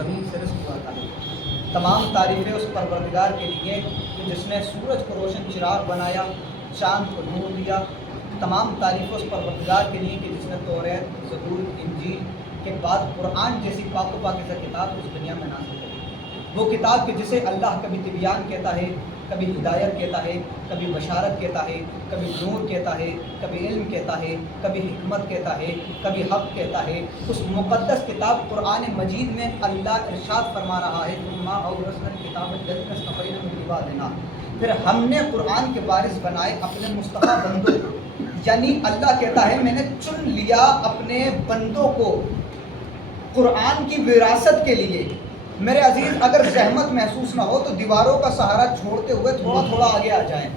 زمین سے رزق لاتا ہے۔ تمام تعریفیں اس پروردگار کے لیے کہ جس نے سورج کو روشن چراغ بنایا، چاند کو نور دیا۔ تمام تعریفیں اس پروردگار کے لیے کہ جس نے توریت، زبور، انجیل کے بعد قرآن جیسی پاک و پاکیزہ کتاب اس دنیا میں نازل کری۔ وہ کتاب کہ جسے اللہ کبھی تبیان کہتا ہے، کبھی ہدایت کہتا ہے، کبھی بشارت کہتا ہے، کبھی نور کہتا ہے، کبھی علم کہتا ہے، کبھی حکمت کہتا ہے، کبھی حق کہتا ہے۔ اس مقدس کتاب قرآن مجید میں اللہ ارشاد فرما رہا ہے ثم اورثنا الکتاب الذین اصطفینا من عبادنا، پھر ہم نے قرآن کے وارث بنائے اپنے مصطفیٰ بندوں کو۔ یعنی اللہ کہتا ہے میں نے چن لیا اپنے بندوں کو قرآن کی وراثت کے لیے۔ میرے عزیز اگر زحمت محسوس نہ ہو تو دیواروں کا سہارا چھوڑتے ہوئے تھوڑا تھوڑا آگے آ جائیں۔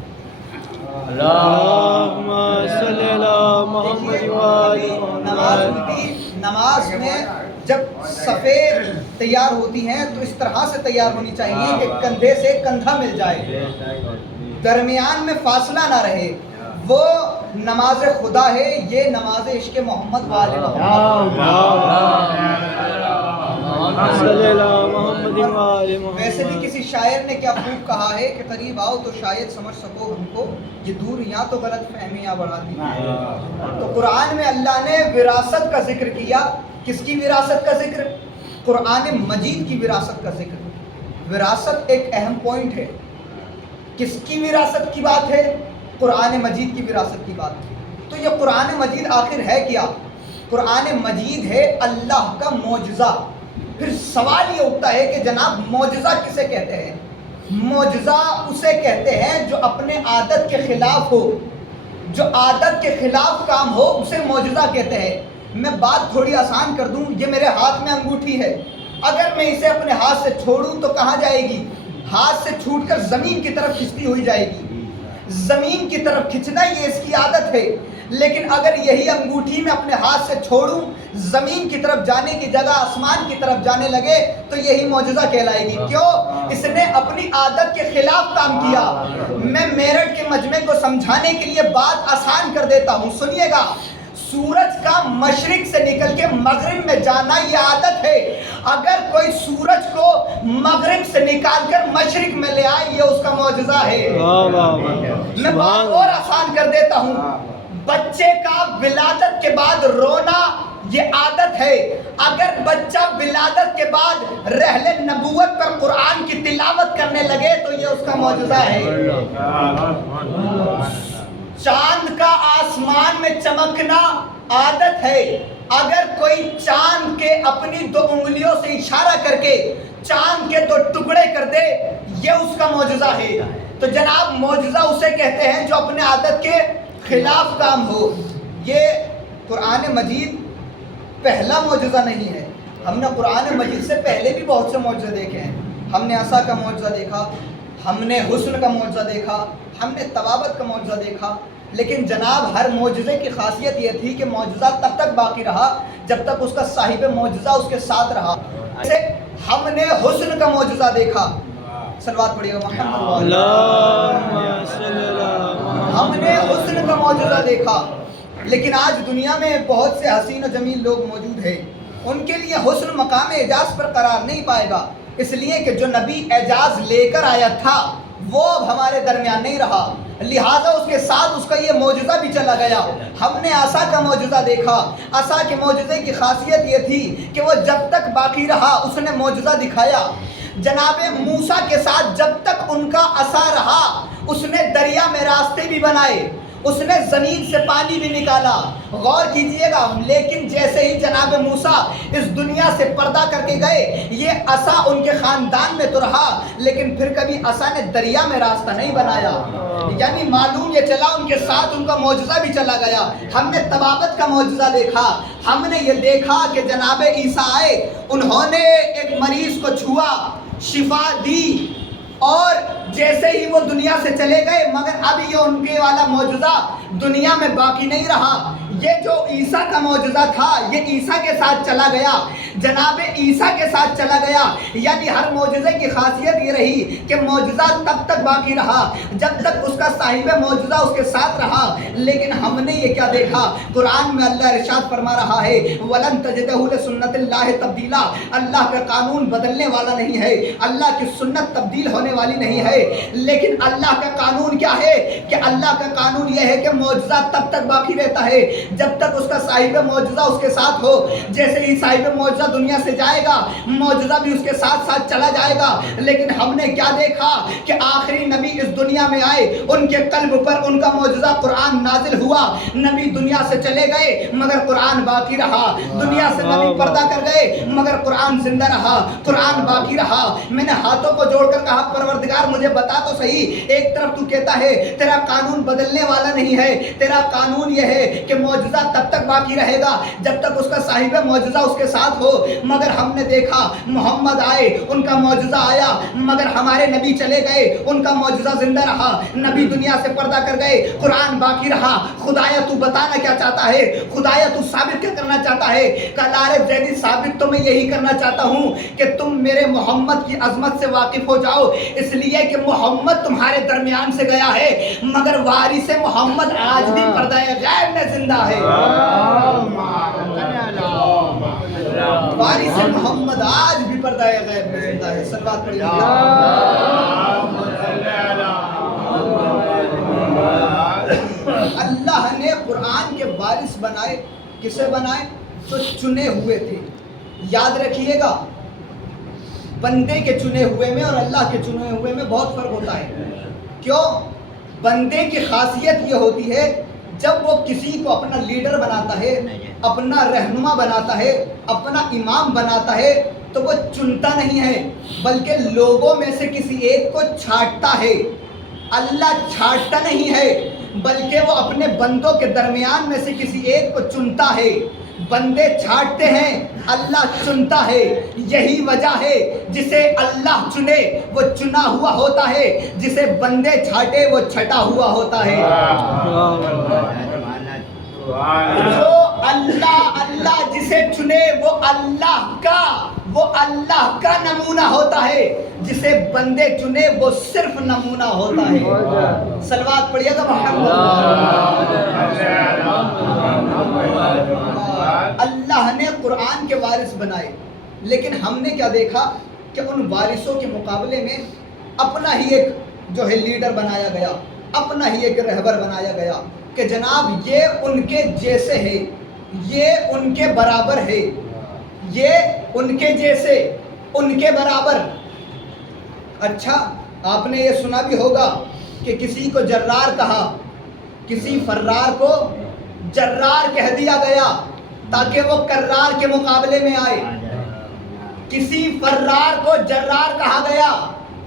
اللہم صلی علی محمد نماز ہوتی، نماز میں جب صفیں تیار ہوتی ہیں تو اس طرح سے تیار ہونی چاہیے کہ کندھے سے کندھا مل جائے، درمیان میں فاصلہ نہ رہے۔ وہ نماز خدا ہے، یہ نماز عشق محمد والے ویسے بھی کسی شاعر نے کیا خوب کہا ہے کہ قریب آؤ تو شاید سمجھ سکو ہم کو، یہ دور یہاں تو غلط فہمیاں بڑھاتی ہیں۔ تو قرآن میں اللہ نے وراثت کا ذکر کیا۔ کس کی وراثت کا ذکر؟ قرآن مجید کی وراثت کا ذکر۔ وراثت ایک اہم پوائنٹ ہے۔ کس کی وراثت کی بات ہے؟ قرآن مجید کی وراثت کی بات ہے۔ تو یہ قرآن مجید آخر ہے کیا؟ قرآن مجید ہے اللہ کا معجزہ۔ پھر سوال یہ اٹھتا ہے کہ جناب معجزہ کسے کہتے ہیں؟ معجزہ اسے کہتے ہیں جو اپنے عادت کے خلاف ہو، جو عادت کے خلاف کام ہو اسے معجزہ کہتے ہیں۔ میں بات تھوڑی آسان کر دوں، یہ میرے ہاتھ میں انگوٹھی ہے، اگر میں اسے اپنے ہاتھ سے چھوڑوں تو کہاں جائے گی؟ ہاتھ سے چھوٹ کر زمین کی طرف کھنچتی ہوئی جائے گی۔ زمین کی طرف کھنچنا یہ اس کی عادت ہے، لیکن اگر یہی انگوٹھی میں اپنے ہاتھ سے چھوڑوں زمین کی طرف جانے کی جگہ آسمان کی طرف جانے لگے تو یہی معجزہ کہلائے گی۔ کیوں؟ اس نے اپنی عادت کے خلاف کام کیا۔ میں میرٹھ کے مجمع کو سمجھانے کے لیے بات آسان کر دیتا ہوں، سنیے گا۔ سورج کا مشرق سے نکل کے مغرب میں جانا یہ عادت ہے۔ اگر کوئی سورج کو مغرب سے نکال کر مشرق میں لے آئے یہ اس کا معجزہ ہے۔ میں بات اور آسان کر دیتا ہوں، بچے کا ولادت کے بعد رونا یہ عادت ہے۔ اگر بچہ ولادت کے بعد رحل نبوت پر قرآن کی تلاوت کرنے لگے تو یہ اس کا معجزہ ہے۔ چاند کا آسمان میں چمکنا عادت ہے۔ اگر کوئی چاند کے اپنی 2 انگلیوں سے اشارہ کر کے چاند کے 2 ٹکڑے کر دے یہ اس کا معجزہ ہے۔ تو جناب معجزہ اسے کہتے ہیں جو اپنے عادت کے خلاف کام ہو۔ یہ قرآن مجید پہلا معجزہ نہیں ہے، ہم نے قرآن مجید سے پہلے بھی بہت سے معجزے دیکھے ہیں۔ ہم نے عصا کا معجزہ دیکھا، ہم نے حسن کا معجزہ دیکھا، ہم نے طبابت کا معجزہ دیکھا، لیکن جناب ہر معجزے کی خاصیت یہ تھی کہ معجزہ تب تک باقی رہا جب تک اس کا صاحب معجزہ اس کے ساتھ رہا۔ جیسے ہم نے حسن کا معجزہ دیکھا، صلوات پڑھیے گا محمد، ہم نے حسن کا معجزہ دیکھا، لیکن آج دنیا میں بہت سے حسین و جمیل لوگ موجود ہیں، ان کے لیے حسن مقام اعجاز پر قرار نہیں پائے گا، اس لیے کہ جو نبی اعجاز لے کر آیا تھا وہ اب ہمارے درمیان نہیں رہا، لہٰذا اس کے ساتھ اس کا یہ معجزہ بھی چلا گیا۔ ہم نے عصا کا معجزہ دیکھا، عصا کے معجزے کی خاصیت یہ تھی کہ وہ جب تک باقی رہا اس نے معجزہ دکھایا۔ جناب موسیٰ کے ساتھ جب تک ان کا عصا رہا اس نے دریا میں راستے بھی بنائے، اس نے زمین سے پانی بھی نکالا، غور کیجئے گا۔ لیکن جیسے ہی جناب موسیٰ اس دنیا سے پردہ کر کے گئے یہ عصا ان کے خاندان میں تو رہا لیکن پھر کبھی عصا نے دریا میں راستہ نہیں بنایا، یعنی معلوم یہ چلا ان کے ساتھ ان کا معجزہ بھی چلا گیا۔ ہم نے طبابت کا معجزہ دیکھا، ہم نے یہ دیکھا کہ جناب عیسیٰ آئے، انہوں نے ایک مریض کو چھوا، شفا دی، اور جیسے ہی وہ دنیا سے چلے گئے، مگر اب یہ ان کے والا معجزہ دنیا میں باقی نہیں رہا، یہ جو عیسیٰ کا معجزہ تھا یہ عیسیٰ کے ساتھ چلا گیا، جناب عیسیٰ کے ساتھ چلا گیا، یعنی ہر معجزے کی خاصیت یہ رہی کہ معجزہ تب تک باقی رہا جب تک اس کا صاحب معجزہ اس کے ساتھ رہا۔ لیکن ہم نے یہ کیا دیکھا، قرآن میں اللہ ارشاد فرما رہا ہے وَلَن تَجِدَهُ لِسُنَّتِ اللَّهِ تَبْدِيلًا، اللہ کا قانون بدلنے والا نہیں ہے، اللہ کی سنت تبدیل ہونے والی نہیں ہے۔ لیکن اللہ کا قانون کیا ہے کہ اللہ کا قانون یہ ہے کہ معجزہ تب تک باقی رہتا ہے جب تک اس کا صاحب معجزہ اس کے ساتھ ہو۔ جیسے ہی صاحب معجزہ دنیا سے جائے گا معجزہ بھی اس کے ساتھ ساتھ چلا جائے گا۔ لیکن ہم نے کیا دیکھا کہ آخری نبی اس دنیا میں آئے، ان کے قلب پر ان کا معجزہ قرآن نازل ہوا، نبی دنیا سے چلے گئے مگر قرآن باقی رہا، دنیا سے نبی پردہ کر گئے مگر قرآن زندہ رہا، قرآن باقی رہا۔ میں نے ہاتھوں کو جوڑ کر کہا پروردگار مجھے بتا تو صحیح، ایک طرف تو کہتا ہے تیرا قانون بدلنے والا نہیں ہے، تیرا قانون یہ ہے کہ معجزہ تب تک باقی رہے گا جب تک اس کا صاحب معجزہ اس کے ساتھ ہو۔ مگر ہم نے دیکھا محمد آئے، ان کا معجزہ آیا مگر ہمارے نبی چلے گئے، ان کا معجزہ زندہ رہا، نبی دنیا سے پردہ کر گئے، قرآن باقی رہا۔ خدایا تو بتانا کیا چاہتا ہے، خدایا تو ثابت کیا کرنا چاہتا ہے؟ کلارے زیدی ثابت تو میں یہی کرنا چاہتا ہوں کہ تم میرے محمد کی عظمت سے واقف ہو جاؤ، اس لیے کہ محمد تمہارے درمیان سے گیا ہے مگر وارث محمد آج بھی پردہ غیب میں زندہ ہے۔ وارث محمد آج بھی پردہ غیب میں زندہ ہے۔ صلوات پڑھیے۔ اللہ نے قرآن کے وارث بنائے، کسے بنائے؟ جو چنے ہوئے تھے۔ یاد رکھیے گا بندے کے چنے ہوئے میں اور اللہ کے چنے ہوئے میں بہت فرق ہوتا ہے۔ کیوں؟ بندے کی خاصیت یہ ہوتی ہے جب وہ کسی کو اپنا لیڈر بناتا ہے، اپنا رہنما بناتا ہے، اپنا امام بناتا ہے تو وہ چنتا نہیں ہے بلکہ لوگوں میں سے کسی ایک کو چھانٹتا ہے۔ اللہ چھانٹتا نہیں ہے بلکہ وہ اپنے بندوں کے درمیان میں سے کسی ایک کو چنتا ہے۔ بندے چھانٹتے ہیں، اللہ چنتا ہے۔ یہی وجہ ہے جسے اللہ چنے وہ چنا ہوا ہوتا ہے، جسے بندے چھانٹے وہ چھٹا ہوا ہوتا ہے۔ جو اللہ جسے چنے وہ اللہ کا نمونہ ہوتا ہے، جسے بندے چنے وہ صرف نمونہ ہوتا ہے۔ صلوات پڑھیے گا محمد۔ اللہ نے قرآن کے وارث بنائے، لیکن ہم نے کیا دیکھا کہ ان وارثوں کے مقابلے میں اپنا ہی ایک جو ہے لیڈر بنایا گیا، اپنا ہی ایک رہبر بنایا گیا کہ جناب یہ ان کے جیسے ہے، یہ ان کے برابر ہے، یہ ان کے جیسے، ان کے برابر۔ اچھا آپ نے یہ سنا بھی ہوگا کہ کسی کو جرار کہا، کسی فرار کو جرار کہہ دیا گیا تاکہ وہ کرار کے مقابلے میں آئے۔ کسی فرار کو جرار کہا گیا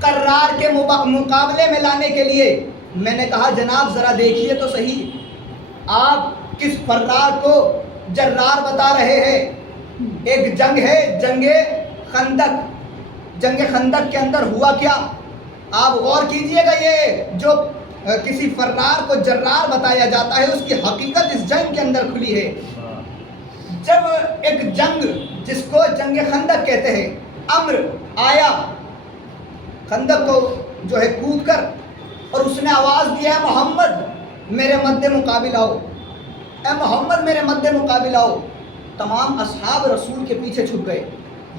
کرار کے مقابلے میں لانے کے لیے۔ میں نے کہا جناب ذرا دیکھیے تو صحیح، آپ کس فرار کو جرار بتا رہے ہیں؟ ایک جنگ ہے، جنگ خندق۔ جنگ خندق کے اندر ہوا کیا؟ آپ غور کیجئے گا، یہ جو کسی فرار کو جرار بتایا جاتا ہے اس کی حقیقت اس جنگ کے اندر کھلی ہے۔ جب ایک جنگ جس کو جنگ خندق کہتے ہیں، امر آیا خندق کو جو ہے کود کر اور اس نے آواز دیا ہے محمد میرے مد مقابل آؤ، اے محمد میرے مد مقابل آؤ۔ تمام اصحاب رسول کے پیچھے چھپ گئے،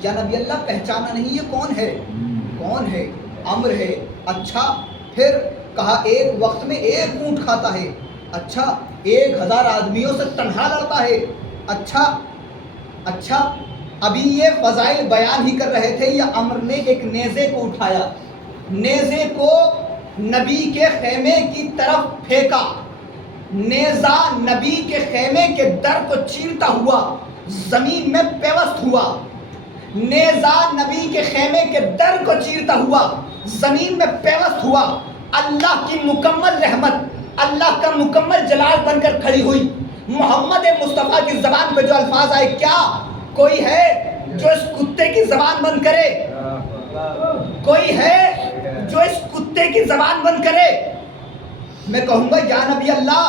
یا نبی اللہ پہچانا نہیں یہ کون ہے؟ کون ہے؟ امر ہے۔ اچھا پھر کہا ایک وقت میں ایک اونٹ کھاتا ہے، اچھا 1000 آدمیوں سے تنہا لڑتا ہے، اچھا ابھی یہ فضائل بیان ہی کر رہے تھے، یا امر نے ایک نیزے کو اٹھایا، نیزے کو نبی کے خیمے کی طرف پھینکا، نیزہ نبی کے خیمے کے در کو چیرتا ہوا زمین میں پیوست ہوا، نیزہ نبی کے خیمے کے در کو چیرتا ہوا زمین میں پیوست ہوا۔ اللہ کی مکمل رحمت، اللہ کا مکمل جلال بن کر کھڑی ہوئی۔ محمد مصطفیٰ کی زبان پہ جو الفاظ آئے، کیا کوئی ہے جو اس کتے کی زبان بند کرے؟ کوئی ہے جو اس کتے کی زبان بند کرے؟ میں کہوں گا یا نبی اللہ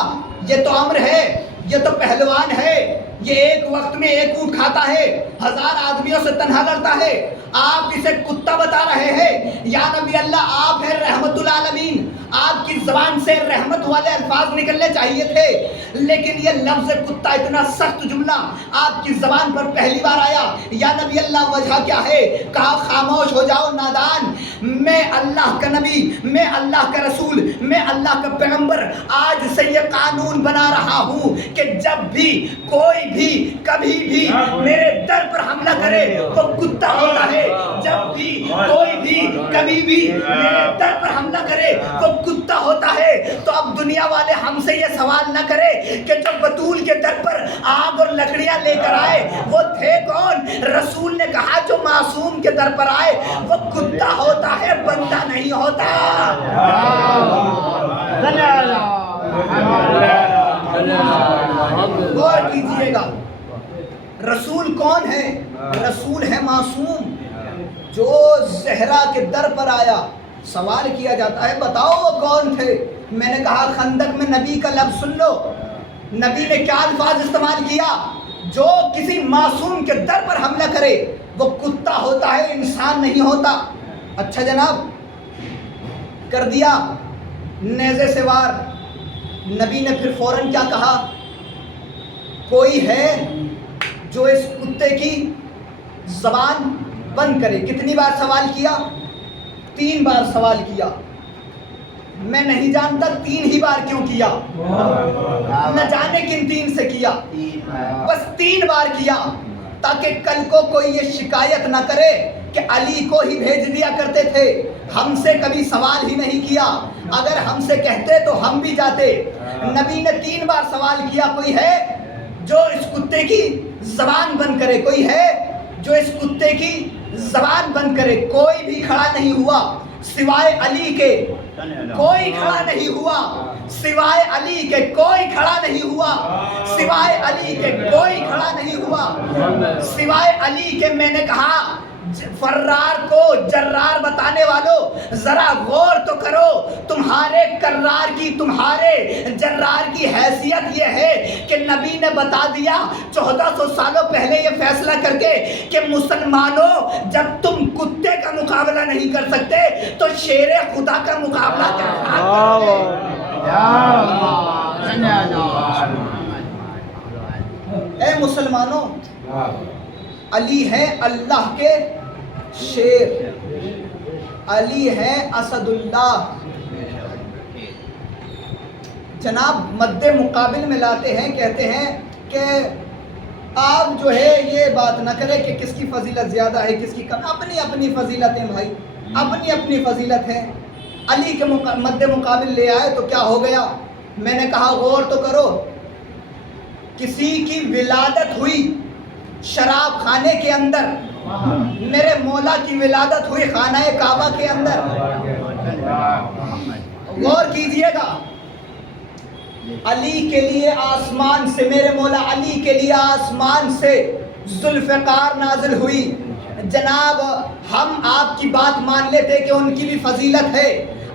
یہ تو امر ہے یہ تو پہلوان ہے، یہ ایک وقت میں ایک اونٹ کھاتا ہے، 1000 آدمیوں سے تنہا لڑتا ہے، آپ اسے کتا بتا رہے ہیں؟ یا نبی اللہ آپ ہیں رحمت العالمین، آپ کی زبان سے رحمت والے الفاظ نکلنے چاہیے تھے، لیکن یہ لفظ کتا اتنا سخت جملہ آپ کی زبان پر پہلی بار آیا۔ یا نبی اللہ وجہ کیا ہے؟ کہا خاموش ہو جاؤ نادان، میں اللہ کا نبی، میں اللہ کا رسول، میں اللہ کا پیغمبر آج سے یہ قانون بنا رہا ہوں کہ جب بھی کوئی بھی کبھی بھی میرے در پر حملہ کرے وہ کتا ہوتا ہے، جب بھی کوئی بھی کبھی بھی میرے در پر حملہ کرے وہ کتا ہوتا ہے۔ تو اب دنیا والے ہم سے یہ سوال نہ کرے کہ جو بطول کے در پر آگ اور لکڑیاں لے کر آئے وہ تھے کون؟ رسول نے کہا جو معصوم کے در پر آئے وہ کتا ہوتا ہے، بندہ نہیں ہوتا۔ غور کیجئے گا، رسول کون ہے؟ رسول ہے معصوم، جو زہرا کے در پر آیا۔ سوال کیا جاتا ہے بتاؤ وہ کون تھے؟ میں نے کہا خندق میں نبی کا لفظ سن لو، نبی نے کیا الفاظ استعمال کیا؟ جو کسی معصوم کے در پر حملہ کرے وہ کتا ہوتا ہے، انسان نہیں ہوتا۔ اچھا جناب، کر دیا نیزے سے وار۔ نبی نے پھر فوراً کیا کہا؟ کوئی ہے جو اس کتے کی زبان بند کرے؟ کتنی بار سوال کیا؟ 3 بار سوال کیا۔ میں نہیں جانتا 3 ہی بار کیوں کیا، نہ جانے کن 3 سے کیا، بس 3 بار کیا تاکہ کل کو کوئی یہ شکایت نہ کرے کہ علی کو ہی بھیج دیا کرتے تھے، ہم سے کبھی سوال ہی نہیں کیا، اگر ہم سے کہتے تو ہم بھی جاتے۔ نبی نے 3 بار سوال کیا، کوئی ہے جو اس کتے کی زبان بند کرے؟ کوئی ہے جو اس کتے کی زبان بند کرے؟ کوئی بھی کھڑا نہیں ہوا سوائے علی کے، کوئی کھڑا نہیں ہوا سوائے علی کے، کوئی کھڑا نہیں ہوا سوائے علی کے، کوئی کھڑا نہیں ہوا سوائے علی کے۔ میں نے کہا فرار کو جرار بتانے والوں ذرا غور تو کرو، تمہارے کرار کی، تمہارے جرار کی حیثیت یہ ہے کہ نبی نے بتا دیا 1400 سالوں پہلے یہ فیصلہ کر کے کہ مسلمانوں جب تم کتے کا مقابلہ نہیں کر سکتے تو شیر خدا کا مقابلہ اے مسلمانوں، علی ہے اللہ کے شیر، علی ہے اسد اللہ۔ جناب مد مقابل میں لاتے ہیں، کہتے ہیں کہ آپ جو ہے یہ بات نہ کریں کہ کس کی فضیلت زیادہ ہے کس کی کم، اپنی اپنی فضیلت ہے بھائی، اپنی اپنی فضیلت ہے۔ علی کے مد مقابل لے آئے تو کیا ہو گیا؟ میں نے کہا غور تو کرو، کسی کی ولادت ہوئی شراب خانے کے اندر، میرے مولا کی ولادت ہوئی خانہ کعبہ کے اندر۔ غور کیجئے گا، علی کے لیے آسمان سے، میرے مولا علی کے لیے آسمان سے ذوالفقار نازل ہوئی۔ جناب ہم آپ کی بات مان لیتے کہ ان کی بھی فضیلت ہے،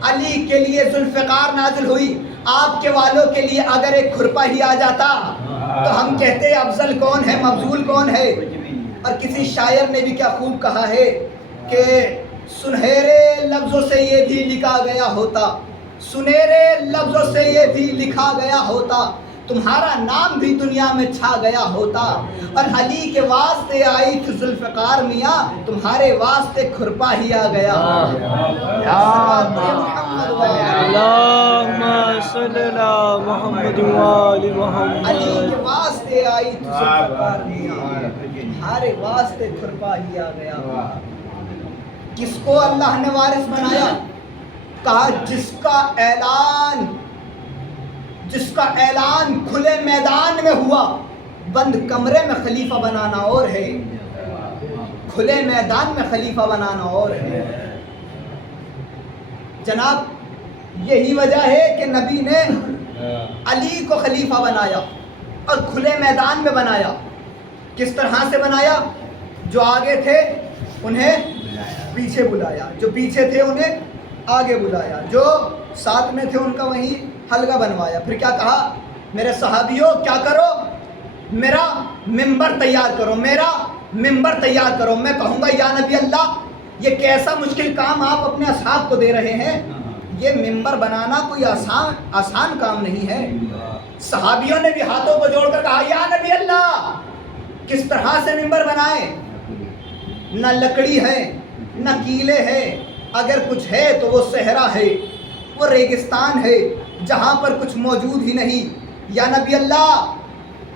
علی کے لیے ذوالفقار نازل ہوئی، آپ کے والوں کے لیے اگر ایک کھرپا ہی آ جاتا تو ہم کہتے افضل کون ہے، مفضول کون ہے۔ اور کسی شاعر نے بھی کیا خوب کہا ہے کہ سنہرے لفظوں سے یہ بھی لکھا گیا ہوتا، سنہرے لفظوں سے یہ بھی لکھا گیا ہوتا، تمہارا نام بھی دنیا میں چھا گیا ہوتا۔ اور علی کے واسطے آئی تھی ذوالفقار میاں، تمہارے واسطے کھرپا ہی آ گیا۔ اللہم صلی علی محمد وآل محمد۔ علی کے واسطے آئی تھی ذوالفقار میاں، تمہارے واسطے کھرپا ہی آ گیا۔ کس کو اللہ نے وارث بنایا؟ کہا جس کا اعلان کھلے میدان میں ہوا، بند کمرے میں خلیفہ بنانا اور ہے، کھلے میدان میں خلیفہ بنانا اور ہے۔ جناب یہی وجہ ہے کہ نبی نے علی کو خلیفہ بنایا اور کھلے میدان میں بنایا۔ کس طرح سے بنایا؟ جو آگے تھے انہیں پیچھے بلایا، جو پیچھے تھے انہیں آگے بلایا، جو ساتھ میں تھے ان کا وہیں حلقہ بنوایا۔ پھر کیا کہا؟ میرے صحابیوں کیا کرو، میرا ممبر تیار کرو، میرا ممبر تیار کرو۔ میں کہوں گا یا نبی اللہ یہ کیسا مشکل کام آپ اپنے اصحاب کو دے رہے ہیں، یہ ممبر بنانا کوئی آسان کام نہیں ہے۔ صحابیوں نے بھی ہاتھوں کو جوڑ کر کہا یا نبی اللہ کس طرح سے ممبر بنائیں، نہ لکڑی ہے نہ کیلے ہیں، اگر کچھ ہے تو وہ صحرا ہے، وہ ریگستان ہے جہاں پر کچھ موجود ہی نہیں۔ یا نبی اللہ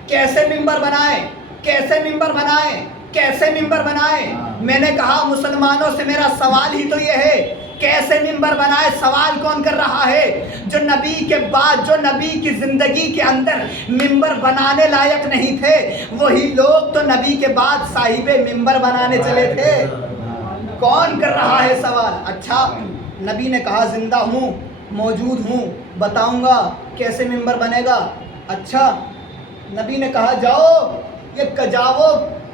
کیسے ممبر بنائیں، کیسے ممبر بنائیں، کیسے ممبر بنائیں؟ میں نے کہا مسلمانوں سے میرا سوال ہی تو یہ ہے کیسے ممبر بنائے؟ سوال کون کر رہا ہے؟ جو نبی کے بعد، جو نبی کی زندگی کے اندر ممبر بنانے لائق نہیں تھے، وہی لوگ تو نبی کے بعد صاحب ممبر بنانے چلے تھے۔ کون کر رہا ہے سوال؟ اچھا نبی نے کہا زندہ ہوں، موجود ہوں، بتاؤں گا کیسے ممبر بنے گا۔ اچھا نبی نے کہا جاؤ یہ کجاو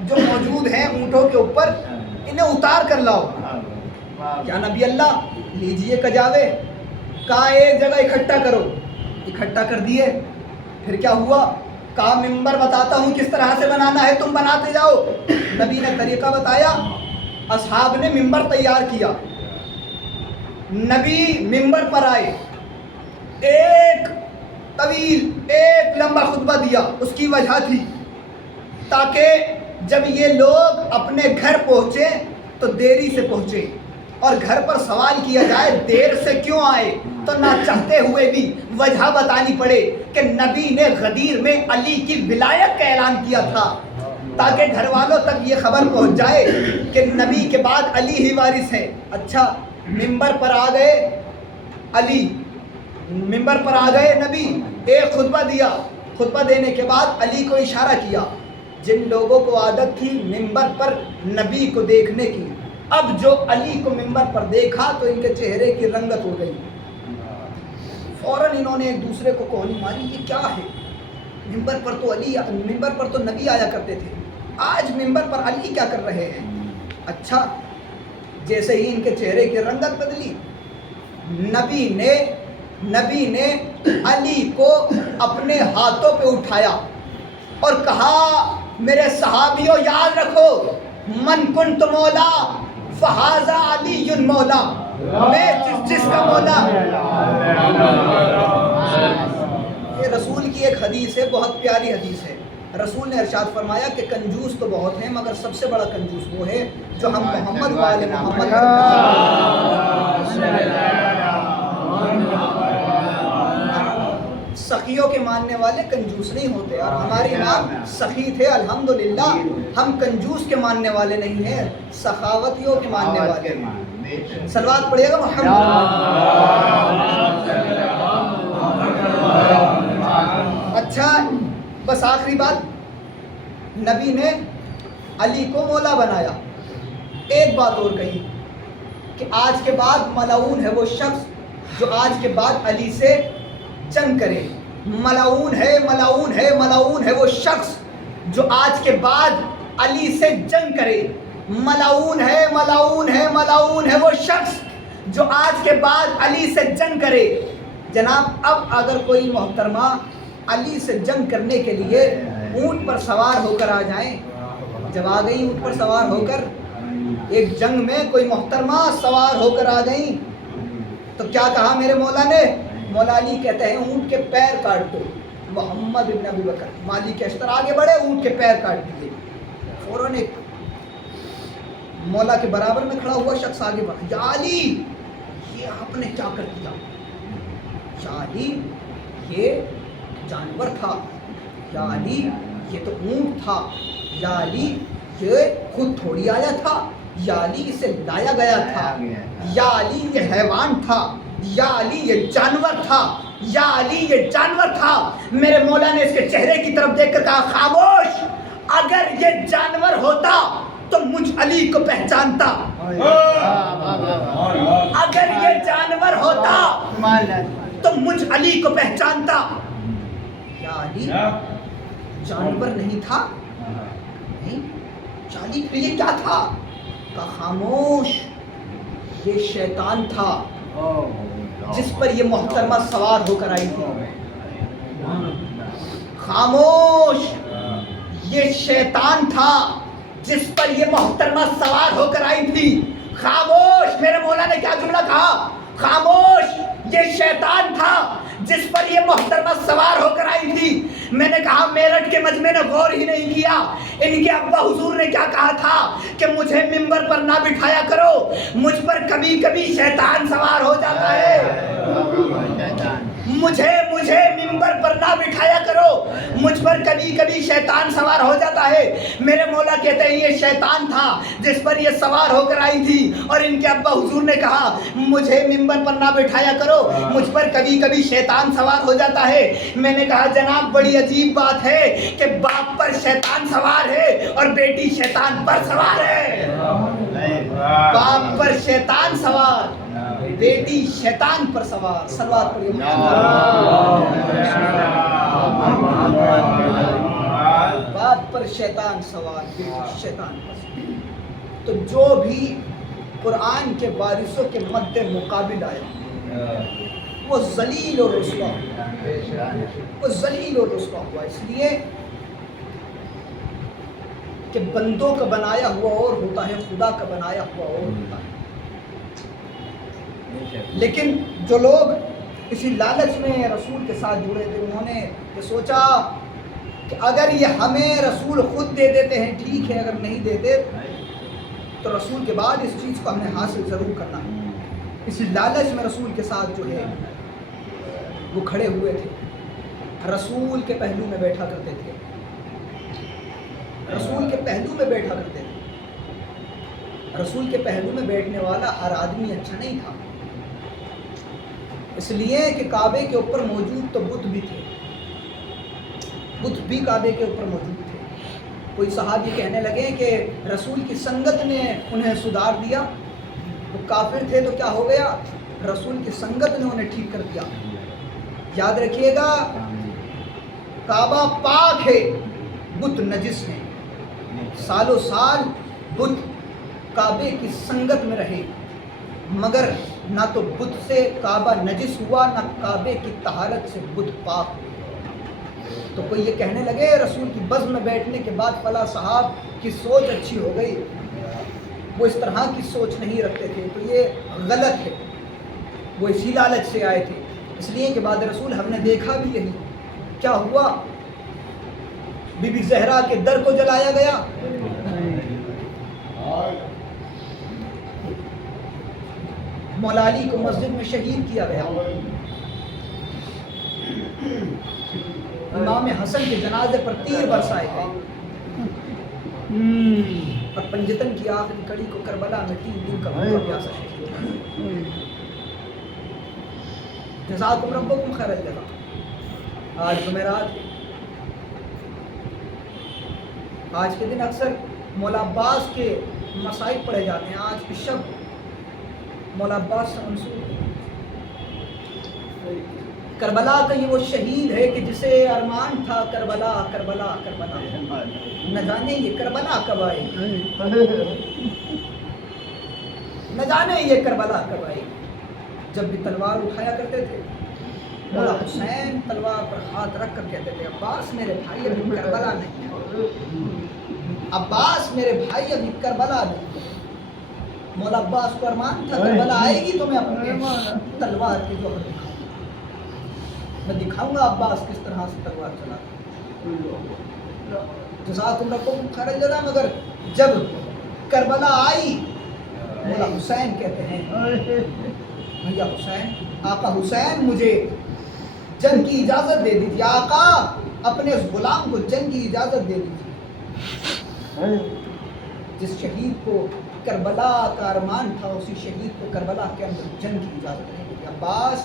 جو موجود ہیں اونٹوں کے اوپر انہیں اتار کر لاؤ۔ کیا نبی اللہ لیجئے کجاوے، کہا ایک جگہ اکٹھا کرو، اکٹھا کر دیے۔ پھر کیا ہوا؟ کہا ممبر بتاتا ہوں کس طرح سے بنانا ہے، تم بناتے جاؤ۔ نبی نے طریقہ بتایا، اصحاب نے ممبر تیار کیا، نبی ممبر پر آئے، ایک طویل ایک لمبا خطبہ دیا۔ اس کی وجہ تھی تاکہ جب یہ لوگ اپنے گھر پہنچے تو دیری سے پہنچے، اور گھر پر سوال کیا جائے دیر سے کیوں آئے تو نہ چاہتے ہوئے بھی وجہ بتانی پڑے کہ نبی نے غدیر میں علی کی ولایت کا اعلان کیا تھا، تاکہ گھر والوں تک یہ خبر پہنچ جائے کہ نبی کے بعد علی ہی وارث ہے۔ اچھا ممبر پر آ گئے علی، ممبر پر آ گئے نبی، ایک خطبہ دیا، خطبہ دینے کے بعد علی کو اشارہ کیا۔ جن لوگوں کو عادت تھی ممبر پر نبی کو دیکھنے کی، اب جو علی کو ممبر پر دیکھا تو ان کے چہرے کی رنگت ہو گئی، فوراً انہوں نے ایک دوسرے کو کوہنی ماری، یہ کیا ہے؟ ممبر پر تو علی، ممبر پر تو نبی آیا کرتے تھے، آج ممبر پر علی کیا کر رہے ہیں؟ اچھا جیسے ہی ان کے چہرے کی رنگت بدلی، نبی نے علی کو اپنے ہاتھوں پہ اٹھایا اور کہا میرے صحابیوں یاد رکھو، من کنت مولا فہذا علی مولا، میں جس کا مولا۔ یہ رسول کی ایک حدیث ہے، بہت پیاری حدیث ہے۔ رسول نے ارشاد فرمایا کہ کنجوس تو بہت ہیں مگر سب سے بڑا کنجوس وہ ہے جو ہم محمد والے محمد سخیوں کے ماننے والے کنجوس نہیں ہوتے، اور ہمارے امام سخی تھے الحمدللہ۔ ہم کنجوس کے ماننے والے نہیں ہیں، سخاوتیوں کے ماننے والے ہیں۔ صلوات پڑھیے گا محمد۔ اچھا بس آخری بات، نبی نے علی کو مولا بنایا۔ ایک بات اور کہی کہ آج کے بعد ملعون ہے وہ شخص جو آج کے بعد علی سے جنگ کرے، ملعون ہے، ملعون ہے، ملعون ہے وہ شخص جو آج کے بعد علی سے جنگ کرے، ملعون ہے، ملعون ہے، ملعون ہے وہ شخص جو آج کے بعد علی سے جنگ کرے۔ جناب اب اگر کوئی محترمہ علی سے جنگ کرنے کے لیے اونٹ پر سوار ہو کر آ جائیں، جب آ گئی اونٹ پر سوار ہو کر ایک جنگ میں کوئی محترمہ سوار ہو کر آ گئی تو کیا کہا میرے مولا نے؟ مولا علی کہتے ہیں اونٹ کے پیر کاٹ دو۔ محمد ابن ابی بکر مالی کے اشتر آگے بڑھے، اونٹ کے پیر کاٹ دیے۔ فوراً ایک مولا کے برابر میں کھڑا ہوا شخص آگے بڑھا، یا علی یہ آپ نے کیا کر دیا؟ یا علی یہ جانور تھا، یا علی یہ تو اونٹ تھا، یا علی یہ خود تھوڑی آیا تھا، یا علی اسے لایا گیا تھا، یا علی یہ حیوان تھا، یا علی یہ جانور تھا، یا علی یہ جانور تھا۔ میرے مولا نے اس کے چہرے کی طرف دیکھ کر کہا خاموش، اگر یہ جانور ہوتا تو مجھ علی کو پہچانتا، اگر یہ جانور ہوتا تو مجھ علی کو پہچانتا۔ یا علی جانور نہیں تھا؟ نہیں، علی پھر یہ کیا تھا؟ کہا خاموش، یہ شیطان تھا جس پر یہ محترمہ سوار ہو کر آئی تھی۔ خاموش، یہ شیطان تھا جس پر یہ محترمہ سوار ہو کر آئی تھی. خاموش، میرے مولا نے کیا جملہ کہا؟ خاموش، یہ شیطان تھا جس پر یہ محترمہ سوار ہو کر آئی تھی. میں نے کہا میرٹھ کے مجمع نے غور ہی نہیں کیا. ان کے ابا حضور نے کیا کہا تھا کہ مجھے ممبر پر نہ بٹھایا کرو، مجھ پر کبھی کبھی شیطان سوار ہو جاتا ہے. مجھے ممبر پر نہ بٹھایا کرو، مجھ پر کبھی کبھی شیطان سوار ہو جاتا ہے. میرے مولا کہتے ہیں یہ شیطان تھا جس پر یہ سوار ہو کر آئی تھی. اور ان کے ابا حضور نے کہا مجھے ممبر پر نہ بٹھایا کرو، مجھ پر کبھی کبھی شیطان سوار ہو جاتا ہے. میں نے کہا جناب بڑی عجیب بات ہے کہ باپ پر شیطان سوار ہے اور بیٹی شیطان پر سوار ہے. باپ پر شیطان سوار، بیٹی شیطان پر سوار. صلوات پڑھیے. باپ پر شیطان سوار، بیٹی شیطان پر سوار. تو جو بھی قرآن کے وارثوں کے مد مقابل آیا وہ ذلیل اور رسوا ہوا. وہ ذلیل اور رسوا ہوا اس لیے کہ بندوں کا بنایا ہوا اور ہوتا ہے، خدا کا بنایا ہوا اور ہوتا ہے. لیکن جو لوگ اسی لالچ میں رسول کے ساتھ جڑے تھے انہوں نے یہ سوچا کہ اگر یہ ہمیں رسول خود دے دیتے ہیں ٹھیک ہے، اگر نہیں دیتے تو رسول کے بعد اس چیز کو ہم نے حاصل ضرور کرنا ہے. اسی لالچ میں رسول کے ساتھ جو ہے وہ کھڑے ہوئے تھے. رسول کے پہلو میں بیٹھا کرتے تھے، رسول کے پہلو میں بیٹھا کرتے تھے. رسول کے پہلو میں بیٹھنے والا ہر آدمی اچھا نہیں تھا، اس لیے کہ کعبے کے اوپر موجود تو بت بھی تھے، بت بھی کعبے کے اوپر موجود تھے. کوئی صحابی کہنے لگے کہ رسول کی سنگت نے انہیں سدھار دیا. وہ کافر تھے تو کیا ہو گیا؟ رسول کی سنگت نے انہیں ٹھیک کر دیا. یاد رکھیے گا کعبہ پاک ہے، بت نجس ہے. سالوں سال بت کعبے کی سنگت میں رہے مگر نہ تو بت سے کعبہ نجس ہوا نہ کعبے کی طہارت سے بت پاک ہوا. تو کوئی یہ کہنے لگے رسول کی بزم میں بیٹھنے کے بعد فلاں صاحب کی سوچ اچھی ہو گئی، وہ اس طرح کی سوچ نہیں رکھتے تھے، تو یہ غلط ہے. وہ اسی لالچ سے آئے تھے. اس لیے کہ بعد رسول ہم نے دیکھا بھی یہی کیا ہوا. بی بی زہرا کے در کو جلایا گیا، مولا علی کو مسجد میں شہید کیا گیا، امام حسن کے جنازے پر تیر برسائے گئے، اور پنجتن کی آخری کڑی کو کربلا میں 3 دن کا بھوکا پیاسا شہید کیا. جزاکم ربکم خیر الجزا. آج جمعرات، آج کے دن اکثر مولا عباس کے مصائب پڑھے جاتے ہیں. آج کی شب مولا عباس سے منسوب ہے. کربلا کا یہ وہ شہید ہے کہ جسے ارمان تھا کربلا کربلا کربلا، نہ جانے یہ کربلا کب آئے، نہ جانے یہ کربلا کب آئے. جب بھی تلوار اٹھایا کرتے تھے مولا حسین تلوار پر ہاتھ رکھ کر کہتے تھے عباس میرے بھائی ابھی کربلا نہیں ہے، عباس میرے بھائی ابھی کربلا نہیں ہے. مولا عباس کو ارمان تھا کربلا آئے گی تو میں اپنے تلوار کی جوہر دکھاؤں گا، میں دکھاؤں گا عباس کس طرح سے تلوار چلاتا. جزاکم ربکم خیر الجزا. مگر جب کربلا آئی مولا حسین کہتے ہیں بھیا حسین، آقا حسین مجھے جنگ کی اجازت دے دیجیے، آقا اپنے اس غلام کو جنگ کی اجازت دے دیجیے. جس شہید کو کربلا کا ارمان تھا اسی شہید کو کربلا کے اندر جنگ کی اجازت نہیں دی. عباس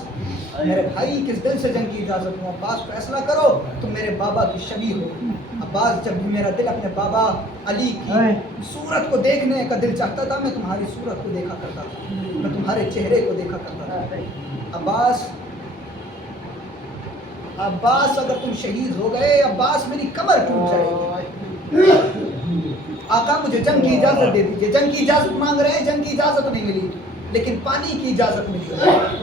میرے بھائی کس دل سے جنگ کی اجازت ہوں، عباس فیصلہ کرو تم میرے بابا کی شبیہ ہو. عباس جب بھی میرا دل اپنے بابا علی کی صورت کو دیکھنے کا دل چاہتا تھا میں تمہاری صورت کو دیکھا کرتا تھا، میں تمہارے چہرے کو دیکھا کرتا تھا. عباس اگر تم شہید ہو گئے عباس میری کمر ٹوٹ جائے گی. آقا مجھے جنگ کی اجازت دے دیجیے. جنگ کی اجازت مانگ رہے ہیں، جنگ کی اجازت نہیں ملی لیکن پانی کی اجازت ملی.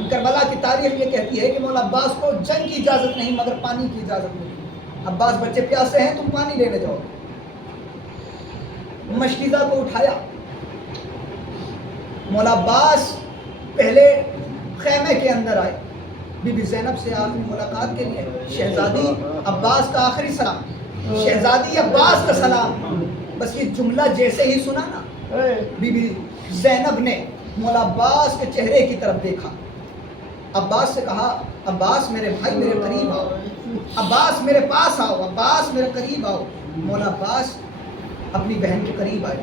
کربلا کی تاریخ یہ کہتی ہے کہ مولا عباس کو جنگ کی اجازت نہیں مگر پانی کی اجازت ملی. عباس بچے پیاسے ہیں تم پانی لینے جاؤ. مشکیزہ کو اٹھایا. مولا عباس پہلے خیمے کے اندر آئے. بی بی زینب سے آخری ملاقات کے لیے. شہزادی عباس کا آخری سلام. شہزادی عباس کا سلام. بس یہ جملہ جیسے ہی سنا نا بی بی زینب نے مولا عباس کے چہرے کی طرف دیکھا. عباس سے کہا عباس میرے بھائی میرے قریب آؤ. عباس میرے پاس آؤ. عباس میرے قریب آؤ. مولا عباس اپنی بہن کے قریب آئے.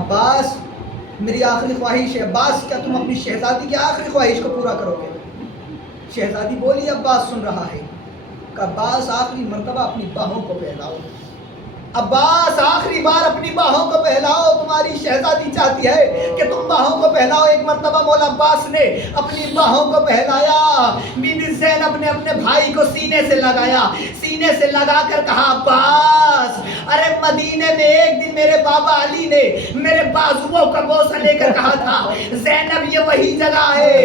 عباس میری آخری خواہش ہے. عباس کیا تم اپنی شہزادی کی آخری خواہش کو پورا کرو گے؟ شہزادی بولی. عباس سن رہا ہے کہ عباس آخری مرتبہ اپنی باہوں کو پھیلاؤ. عباس آخری بار اپنی باہوں کو پھیلاؤ. تمہاری شہزادی چاہتی ہے کہ تم باہوں کو پھیلاؤ. ایک مرتبہ مولا عباس نے اپنی باہوں کو پھیلایا. بی بی زینب نے اپنے بھائی کو سینے سے لگایا. سینے سے لگا کر کہا عباس ارے مدینے میں ایک دن میرے بابا علی نے میرے بازوؤں کا بوسہ لے کر کہا تھا زینب یہ وہی جگہ ہے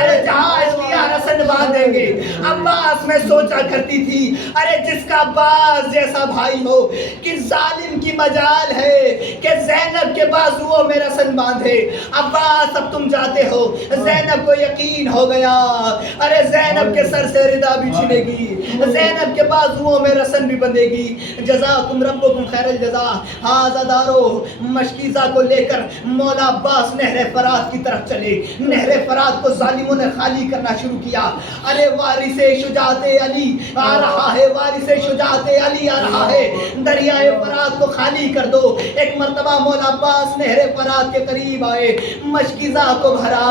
ارے جہاں اس کی رسن باندھیں گے. عباس میں سوچا کرتی تھی ارے جس کا عباس جیسا بھائی ہو کس ظالم کی مجال ہے کہ زینب کے بازوؤں میں رسن باندھے. عباس اب تم جاتے ہو. زینب کو یقین ہو گیا ارے زینب کے سر سے ردا بھی چھنے گی. زینب کے بازوؤں میں رسن بھی بندھے گی. جزاکم ربکم خیر الجزا. ہاذا دارو. مشکیزہ کو لے کر مولا عباس نہر فرات کی طرف چلے. نہر فرات کو ظالموں نے خالی کرنا شروع کیا. ارے وارث شجاعت علی آ رہا ہے. وارث شجاعت علی آ رہا ہے. دریائے فرات کو خالی کر دو. ایک مرتبہ مولا عباس نہر فرات کے قریب آئے. مشکیزہ کو بھرا.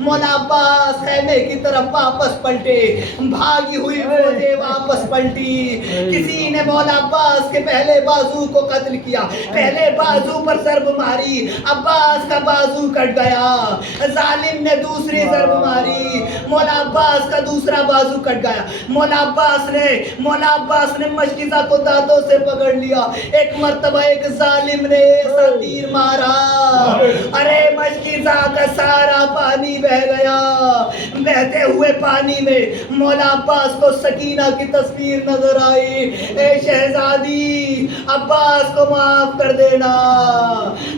مولا عباس خیمے کی طرف واپس پلٹے. بھاگی ہوئی فوجیں واپس پلٹی. کسی نے مولا عباس کے پہلے بازو کو قتل کیا. پہلے بازو پر ضرب ماری. عباس کا بازو کٹ گیا. ظالم نے دوسری ضرب ماری. مولا عباس کا دوسرا بازو کٹ گیا. مولا عباس نے مشکیزہ کو دانتوں سے پکڑ لیا. ایک مرتبہ ایک ظالم نے ایسا تیر مارا ارے مشکیزہ کا سارا پانی بہ گیا. بہتے ہوئے پانی میں مولا عباس کو سکینہ کی تصویر نظر آئی. اے شہزادی عباس کو معاف کر دینا.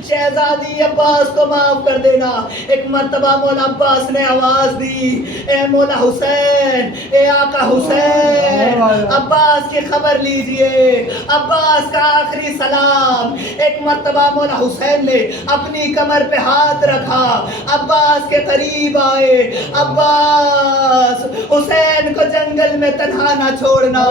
شہزادی عباس کو معاف کر دینا. ایک مرتبہ مولا عباس نے آواز دی اے مولا حسین اے آقا حسین عباس کی خبر لیجئے. عباس کا آخری سلام. ایک مرتبہ مولا حسین نے اپنی کمر پہ ہاتھ رکھا. عباس کے قریب آئے. عباس حسین کو جنگل میں تنہا نہ چھوڑنا.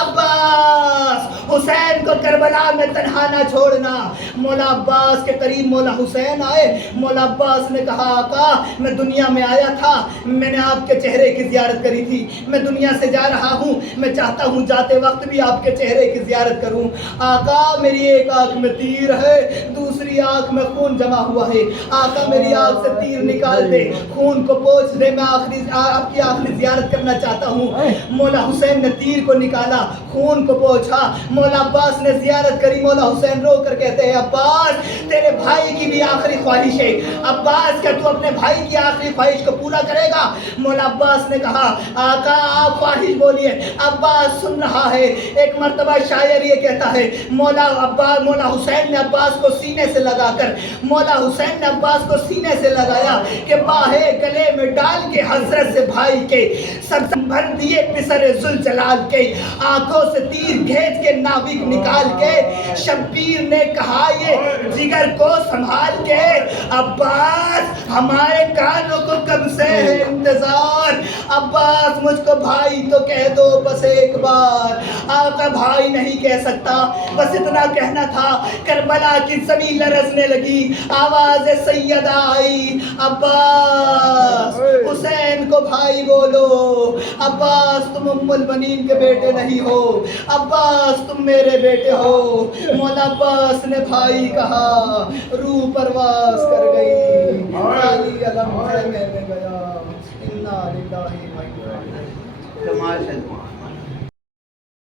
عباس حسین کو کربلا میں تنہا نہ چھوڑنا. مولا عباس کے قریب مولا حسین آئے. مولا عباس نے کہا آقا میں دنیا میں آیا تھا. میں نے آپ کے چہرے کی زیارت کری تھی. میں دنیا سے جا رہا ہوں. میں چاہتا ہوں جاتے وقت بھی آپ کے چہرے کی زیارت کروں. آقا میری ایک آنکھ میں تیر ہے دوسری آنکھ میں خون جمع ہوا ہے. آقا میری آنکھ سے تیر نکال دے خون کو پوچھ دے. میں آپ کی آخری زیارت کرنا چاہتا ہوں. مولا حسین نے تیر کو نکالا خون کو پوچھا. مولا عباس نے زیارت کری. مولا حسین رو کر کہتے ہیں عباس تیرے بھائی کی بھی آخری خواہش ہے. عباس کیا تو اپنے بھائی کی آخری خواہش کو پورا کرے گا؟ مولا عباس نے کہا آقا آپ خواہش بولیے. عباس سن رہا ہے. ایک مرتبہ شاعر یہ کہتا ہے مولا حسین نے عباس کو سینے سے لگا کر سینے سے لگایا کہ باہیں گلے میں ڈال کے حضرت سے بھائی کے سر بھر دیے پسر ذوالجلال کے. آنکھوں سے تیر کھینچ کے ناوک نکال کے شبیر نے کہا یہ جگر کو سنبھال کے. عباس ہمارے کانوں کو کب سے ہے انتظار. عباس مجھ کو بھائی تو کہہ دو بس ایک بار. آقا بھائی نہیں کہہ سکتا بس اتنا کہنا تھا. کربلا کی زمین لرزنے لگی. آواز سیدہ آئی عباس حسین کو بھائی بولو. عباس تم ام البنین کے بیٹے نہیں ہو. عباس تم میرے بیٹے ہو. مولا عباس نے بھائی کہا. روح پرواز کر گئی. علی علم خیمے میں گیا. انا للہ و انا الیہ راجعون.